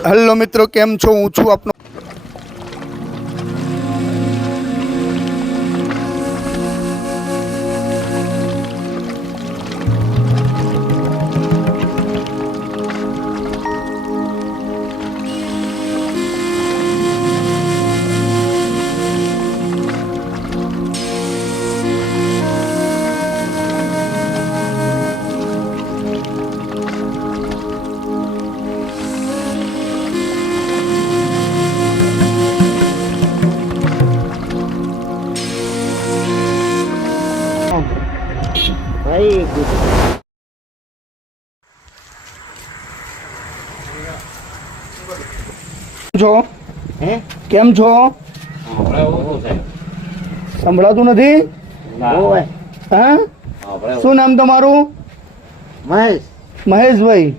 Hello મિત્રો, કેમ છો? હું છું આપનો ભાઈ છો હે કેમ છો? સંભળાતું નથી? ઓય હા, શું નામ તમારું? મહેશ મહેશભાઈ.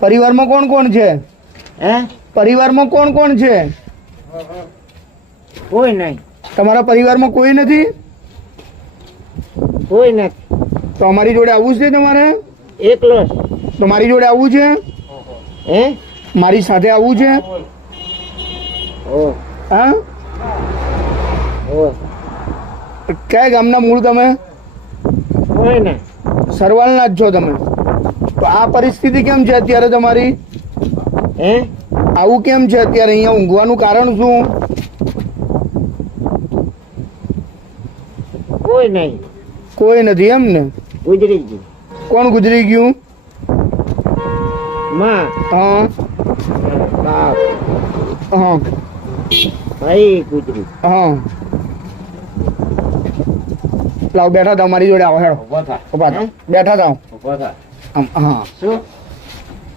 પરિવારમાં કોણ કોણ છે? હે પરિવારમાં કોણ કોણ છે? કોઈ નહીં, તમારા પરિવારમાં કોઈ નથી? કોઈ નથી. તો અમારી જોડે આવવું છે તમારે? એકલો જ. તો મારી જોડે આવવું છે? હે મારી સાથે આવવું છે? ઓ હા, ઓ કયા ગામના મૂળ તમે? કોઈ નહીં. સરવાળના જ છો તમે? તો આ પરિસ્થિતિ કેમ છે અત્યારે તમારી? હે આવું કેમ છે અત્યારે? અહીંયા ઊંઘવાનું કારણ શું? કોઈ નહીં. કોઈ નથી એમ ને? ગુજરી ગયું. કોણ ગુજરી ગયું? માં હા બાપ હા ભાઈ ગુજરી. હા, લાવ બેઠા થાવ, મારી જોડે આવો. હેડો ઉભો થા. ઉભા થાવ, બેઠા થાવ. ઉભો થા. આમ હા, શું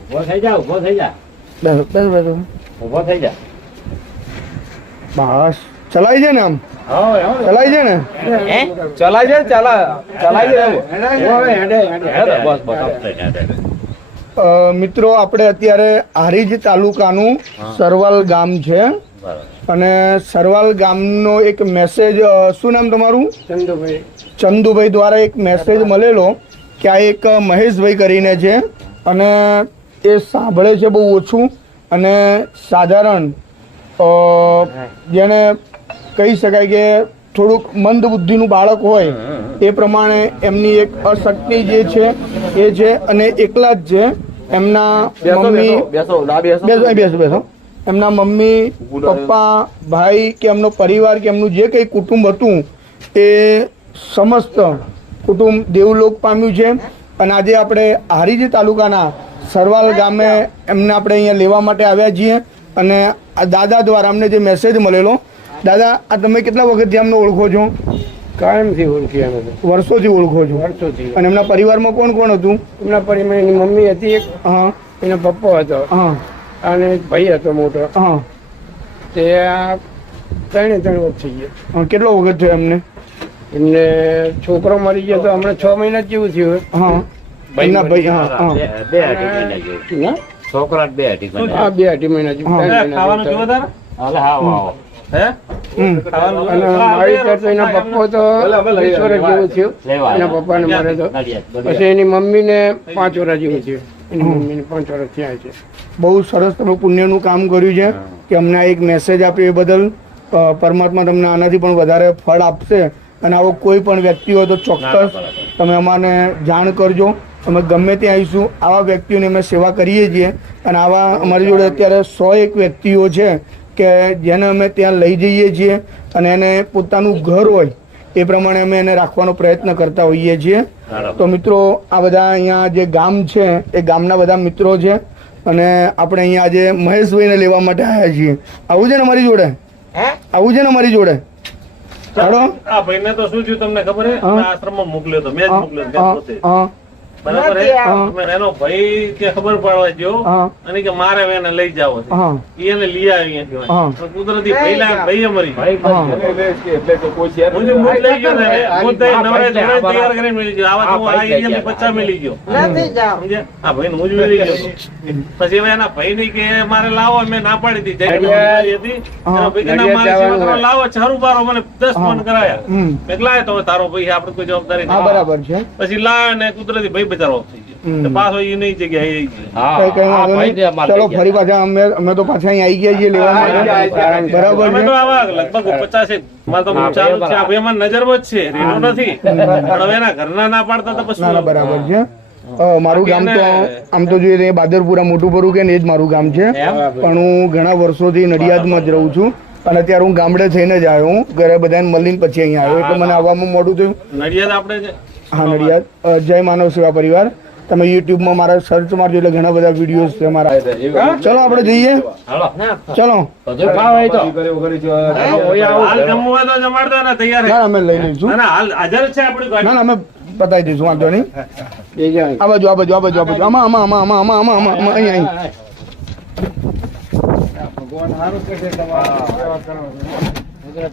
ઉભો થઈ જા. ઉભો થઈ જા. બેસો બેસો બેસો. ઉભો થઈ જા. બસ ચલાઈ છે ને? આમ હા ચલાઈ છે ને? હે ચલાઈ છે, ચલાઈ છે. બસ બસ મિત્રો, આપણે અત્યારે હારીજ તાલુકાનું સરવાલ ગામ છે અને સરવાલ ગામનો એક મેસેજ, શું નામ તમારું? ચંદુભાઈ. ચંદુભાઈ દ્વારા એક મેસેજ મળેલો કે આ એક મહેશભાઈ કરીને છે અને એ સાંભળે છે બહુ ઓછું અને સાધારણ જેને કહી શકાય કે થોડુંક મંદ બુદ્ધિનું બાળક હોય એ પ્રમાણે એમની એક અશક્તિ જે છે એ છે અને એકલા જ છે. એમના મમ્મી બેસો બેસો એમના મમ્મી પપ્પા ભાઈ કે એમનો પરિવાર કે એમનું જે કંઈ કુટુંબ હતું એ સમસ્ત કુટુંબ દેવલોક પામ્યું છે અને આજે આપણે હારીજ તાલુકાના સરવાલ ગામે એમને આપણે અહીંયા લેવા માટે આવ્યા છીએ અને આ દાદા દ્વારા અમને જે મેસેજ મળેલો. દાદા, આ તમે કેટલા વખતથી અમને ઓળખો છો? કાયમથી ઓળખી અમે તો. વર્ષોથી ઓળખો છો? વર્ષોથી. અને એમના પરિવારમાં કોણ કોણ હતું? એમના પરિવારમાં એની મમ્મી હતી એક, હા એનો પપ્પો હતો હા અને એક ભાઈ હતો મોટો. હા તે આ ત્રણે વખત થઈ ગયા. હા, કેટલો વખત થયો એમને? એમને છોકરો મરી ગયો તો હમણાં 6 મહિના જેવું થયું. હા, એમના ભાઈ. હા હા બે અઢી મહિના જેવું. ના? છોકરા 2 અઢી મહિના. હા, 2 અઢી મહિના જેવું. 3 મહિના જેવું થયું. હાલે હા હમ. અને મારી કરતો એનો પપ્પો તો 20 વર્ષ જેવું થયું. એના પપ્પાને મારે તો પછી એની મમ્મીને 5 વર્ષ જેવું થયું. એની મમ્મીને 5 વર્ષ થયા છે. બહુ સરસ તમે પુણ્યનું કામ કર્યું છે કે અમને આ એક મેસેજ આપ્યો એ બદલ પરમાત્મા તમને આનાથી પણ વધારે ફળ આપશે. અને આવો કોઈ પણ વ્યક્તિ હોય તો ચોક્કસ તમે અમાને જાણ કરજો. અમે ગમે ત્યાં આવીશું. આવા વ્યક્તિઓની અમે સેવા કરીએ છીએ અને આવા અમારી જોડે અત્યારે 101 વ્યક્તિઓ છે કે જેને અમે ત્યાં લઈ જઈએ છીએ અને એને પોતાનું ઘર હોય એ પ્રમાણે અમે એને રાખવાનો પ્રયત્ન કરતા હોઈએ છીએ. તો મિત્રો, આ બધા અહીંયા જે ગામ છે એ ગામના બધા મિત્રો છે અને આપણે અહીંયા આજે મહેશભાઈને લેવા માટે આવ્યા છીએ. આવું છે ને અમારી જોડે? આવું છે ને અમારી જોડે? ચાલો. આ ભાઈને તો શું થયું તમને ખબર છે? આશ્રમમાં મોકલ્યો તો, મેં જ મોકલ્યો તો, મેં પોતે. હા બરાબર છે? એનો ભાઈ કે ખબર પડવા ગયો અને કે મારે એને લઈ જાવ છે. હા એને લઈ આવી અહીંયાથી. તો કુદરતી ભાઈ મરી ગયો. હા હું જે મૂળ લઈ ગયો ને, મૂળ થઈ નવરાઈ તૈયાર કરીને મળી ગયો. આવા તો આ એરિયામાં 50 મળી ગયો. સમજ્યા? આ ભાઈ હું જ મળી ગયો. પછી હવે એના ભાઈ ની કે મારે લાવો, મેં ના પાડી હતી. જય હતી એનો ભાઈ કે ના, મારે સેવા કરવા લાવો. છારું બારો મને 10 મણ કરાયા. મેં લાય તો તારો ભાઈ, આપણે કોઈ જવાબદારી હા, નહીં. બરાબર છે. પછી લાય ને કુદરતી ભાઈ બચારો થઈ ગયો. હમ. તો પાછો એની જગ્યાએ આવી ગયો. હા, કઈ કઈ હા, વાંધો ભાઈ નહીં. ને અમારે ચલો લઈ ફરી પાછા અમે તો પાછા અહીં આવી ગયા છીએ લેવા માટે બરાબર અમે છે તો આવા લગભગ 50 મારે તો ચાલુ જ છે. આ ભાઈ અમારા નજરમાં જ છે, રેડો નથી. પણ હવે એના ઘરના ના પાડતા તો પછી ના ના બરાબર છે મારું ગામ તો આમ તો જોઈએ તો બાદરપુરા મોટું પરું કે ને એ જ મારું ગામ છે પણ હું ઘણા વર્ષોથી નડિયાદમાં જ રહું છું અને અત્યારે હું ગામડે થઈને જ આવ્યો હું ઘરે બધાને મળીને પછી અહીંયા આવ્યો એટલે મને આવવામાં મોડું થયું નડિયાદ આપણે જે હા નડિયાદ જય માનવ સેવા પરિવાર તમે યુટ્યુબમાં મારા સર્ચ મારજો એટલે ઘણા બધા વિડીયોઝ છે મારા ચલો આપણે જઈએ હાલો. ચલો બધું ખાવ હોય તો હાલ જમવું હોય તો જમાડતા ને તૈયાર ના અમે લઈ લઈશું ના ના હાલ હાજર જ છે આપણી ગાડી. ના ના અમે બતાવી દઈશું વાંધો નહીં એ જાય આ બાજુ આ બાજુ આ બાજુ આ બાજુ આમાં આમાં આમાં આમાં આમાં આમાં આમાં અહીંયા અહીં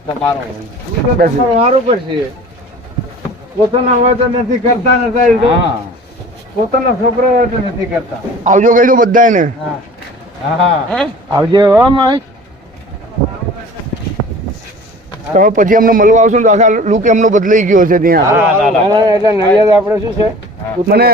તમારો બેસી. સારું પડશે પોતાના હોય તો નથી કરતા નથી હા પોતાના છોકરો હોય તો નથી કરતા આવજો કહી દો બધાને આવજે હો માઈ તમે પછી અમને મળવા આવશો ને તો આખા લુક એમનો બદલાઈ ગયો છે ત્યાં એટલે નડિયાદ આપણે શું છે મને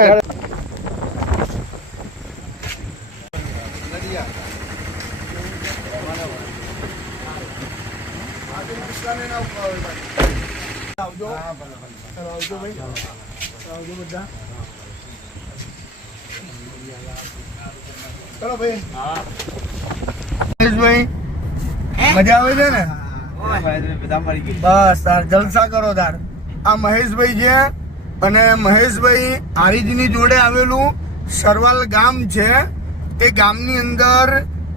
ચલો ભાઈ મહેશભાઈ મજા આવે છે ને બસ તાર જલસા કરો તાર આ મહેશભાઈ છે અને મહેશભાઈ હારીજની જોડે આવેલું સરવાલ ગામ છે એ ગામની અંદર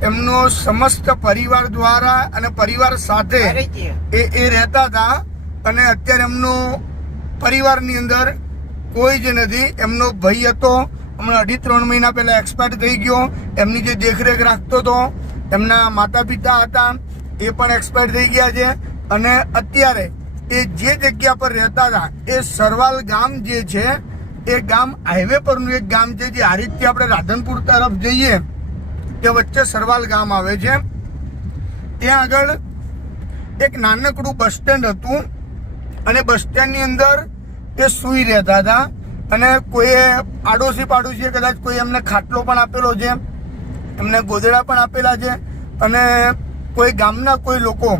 એમનો સમસ્ત પરિવાર દ્વારા અને પરિવાર સાથે એ રહેતા હતા અને અત્યારે એમનો પરિવારની અંદર કોઈ જ નથી એમનો ભાઈ હતો હમણાં 2.5-3 મહિના પહેલા એક્સપાયર થઈ ગયો એમની જે દેખરેખ રાખતો હતો એમના માતા પિતા હતા એ પણ એક્સપાયર થઈ ગયા છે અને અત્યારે એ જે જગ્યા પર રહેતા હતા એ સરવાલ ગામ જે છે એ ગામ હાઈવે પરનું એક ગામ છે જે હારીજથી આપણે રાધનપુર તરફ જઈએ તે વચ્ચે સરવાલ ગામ આવે છે ત્યાં આગળ એક નાનકડું બસ સ્ટેન્ડ હતું અને બસ સ્ટેન્ડની અંદર એ સૂઈ રહેતા હતા અને કોઈએ આડોશી પાડોશીએ કદાચ કોઈ એમને ખાટલો પણ આપેલો છે એમને ગોદડા પણ આપેલા છે અને કોઈ ગામના કોઈ લોકો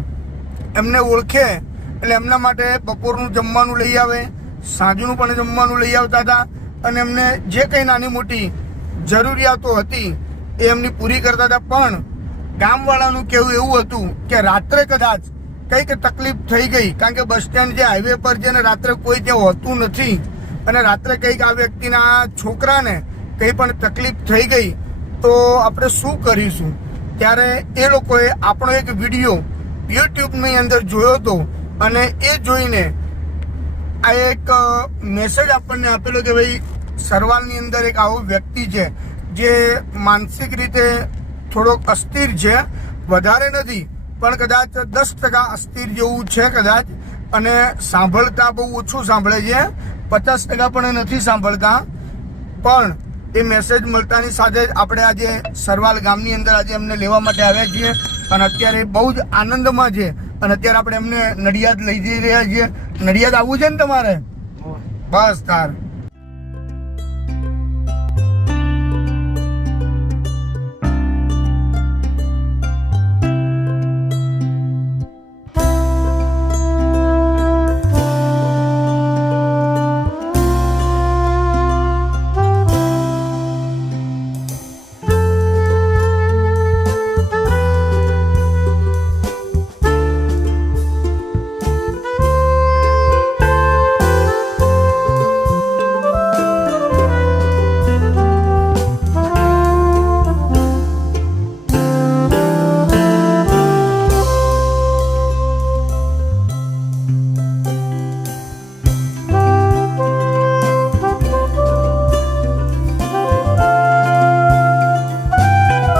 એમને ઓળખે એટલે એમના માટે બપોરનું જમવાનું લઈ આવે સાંજનું પણ જમવાનું લઈ આવતા હતા અને એમને જે કંઈ નાની મોટી જરૂરિયાતો હતી એ એમની પૂરી કરતા હતા પણ ગામવાળાનું કહેવું એવું હતું કે રાત્રે કદાચ કંઈક તકલીફ થઈ ગઈ કારણ કે બસ સ્ટેન્ડ જે હાઈવે પર છે ને રાત્રે કોઈ ત્યાં હોતું નથી અને રાત્રે કંઈક આ વ્યક્તિના છોકરાને કંઈ પણ તકલીફ થઈ ગઈ તો આપણે શું કરીશું ત્યારે એ લોકોએ આપણો એક વિડીયો યુટ્યુબની અંદર જોયો હતો અને એ જોઈને આ એક મેસેજ આપણને આપેલો કે ભાઈ સરવાલની અંદર એક આવો વ્યક્તિ છે જે માનસિક રીતે થોડોક અસ્થિર છે વધારે નથી પણ કદાચ 10% અસ્થિર જેવું છે કદાચ અને સાંભળતા બહુ ઓછું સાંભળે છે 50% પણ નથી સાંભળતા પણ એ મેસેજ મળતાની સાથે જ આપણે આજે સરવાલ ગામની અંદર આજે એમને લેવા માટે આવ્યા છીએ અને અત્યારે બહુ જ આનંદમાં છે અને અત્યારે આપણે એમને નડિયાદ લઈ જઈ રહ્યા છીએ નડિયાદ આવવું છે ને તમારે બસ તાર